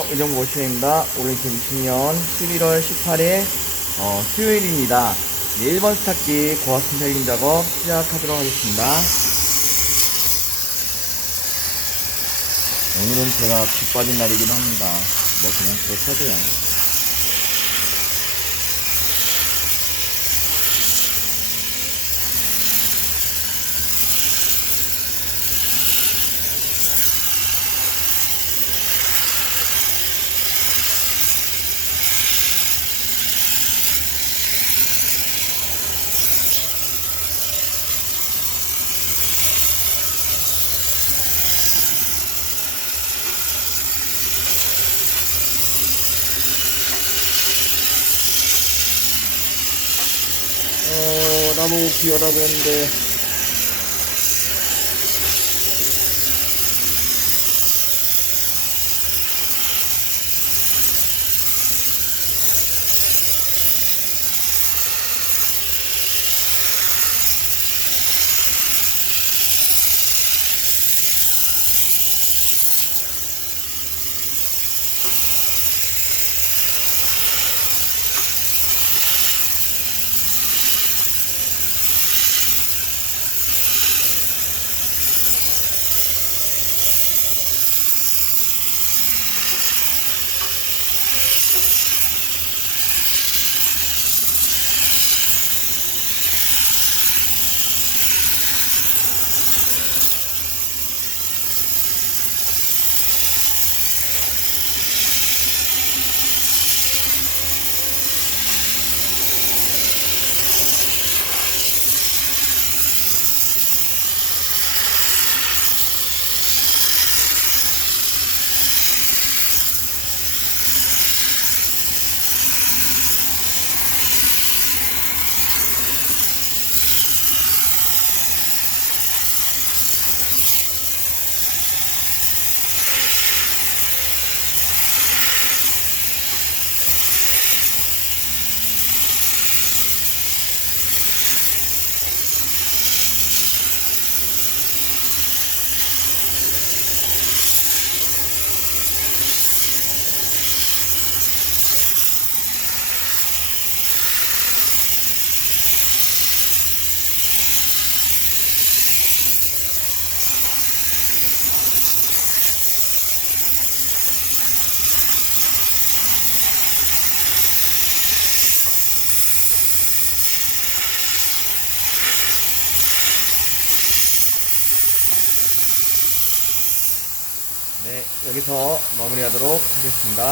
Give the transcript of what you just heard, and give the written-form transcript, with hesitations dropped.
안녕하세요. 의정부 오시입니다. 오늘 2020년 11월 18일 수요일입니다. 네, 1번 스타키 고압 스타일링 작업 시작하도록 하겠습니다. 오늘은 제가 빗 빠진 날이기도 합니다. 뭐 그냥 그렇다고요. 나무 비워라고 했는데 네, 여기서 마무리하도록 하겠습니다.